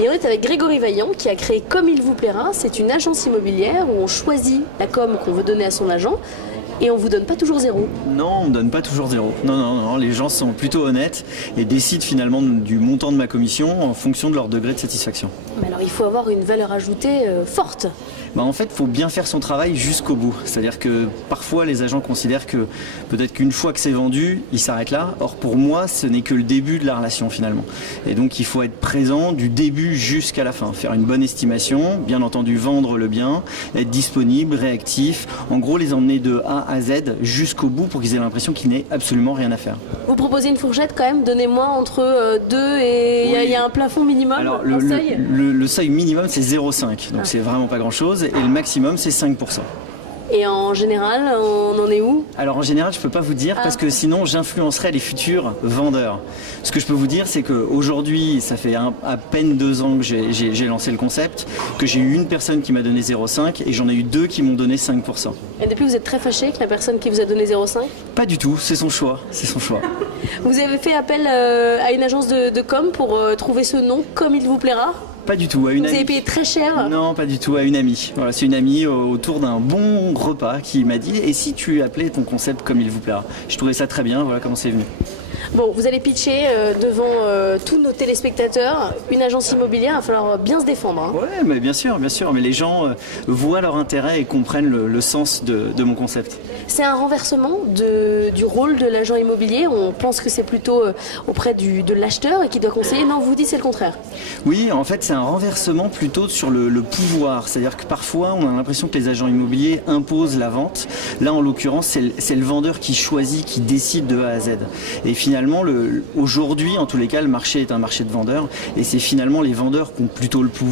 Et on est avec Grégory Vaillant qui a créé Comme il vous plaira. C'est une agence immobilière où on choisit la com qu'on veut donner à son agent et on vous donne pas toujours zéro. Non, on ne donne pas toujours zéro. Non, les gens sont plutôt honnêtes et décident finalement du montant de ma commission en fonction de leur degré de satisfaction. Mais alors il faut avoir une valeur ajoutée forte. En fait, il faut bien faire son travail jusqu'au bout. C'est-à-dire que parfois, les agents considèrent que peut-être qu'une fois que c'est vendu, ils s'arrêtent là. Or, pour moi, ce n'est que le début de la relation finalement. Et donc, il faut être présent du début jusqu'à la fin. Faire une bonne estimation, bien entendu vendre le bien, être disponible, réactif. En gros, les emmener de A à Z jusqu'au bout pour qu'ils aient l'impression qu'il n'est absolument rien à faire. Vous proposez une fourchette quand même, donnez-moi entre 2 et il Oui. y a un plafond minimum, Alors, un seuil le seuil minimum, c'est 0,5. Donc, c'est vraiment pas grand-chose. Et le maximum, c'est 5%. Et en général, on en est où? Alors en général, je ne peux pas vous dire parce que sinon j'influencerais les futurs vendeurs. Ce que je peux vous dire, c'est qu'aujourd'hui, ça fait à peine 2 ans que j'ai lancé le concept, que j'ai eu une personne qui m'a donné 0,5 et j'en ai eu 2 qui m'ont donné 5%. Et depuis, vous êtes très fâché avec la personne qui vous a donné 0,5? Pas du tout, c'est son choix, c'est son choix. Vous avez fait appel à une agence de com pour trouver ce nom, Comme il vous plaira? Pas du tout, à une Vous amie. avez payé très cher? Non, pas du tout, à une amie. Voilà, c'est une amie autour d'un bon repas qui m'a dit « Et si tu appelais ton concept Comme il vous plaira ?» Je trouvais ça très bien, voilà comment c'est venu. Bon, vous allez pitcher devant tous nos téléspectateurs une agence immobilière, il va falloir bien se défendre. Hein. Ouais, mais bien sûr, mais les gens voient leur intérêt et comprennent le sens de mon concept. C'est un renversement du rôle de l'agent immobilier. On pense que c'est plutôt auprès de l'acheteur et qui doit conseiller. Non, vous dites c'est le contraire. Oui, en fait, c'est un renversement plutôt sur le pouvoir. C'est-à-dire que parfois, on a l'impression que les agents immobiliers imposent la vente. Là, en l'occurrence, c'est le vendeur qui choisit, qui décide de A à Z. Et finalement, aujourd'hui, en tous les cas, le marché est un marché de vendeurs. Et c'est finalement les vendeurs qui ont plutôt le pouvoir.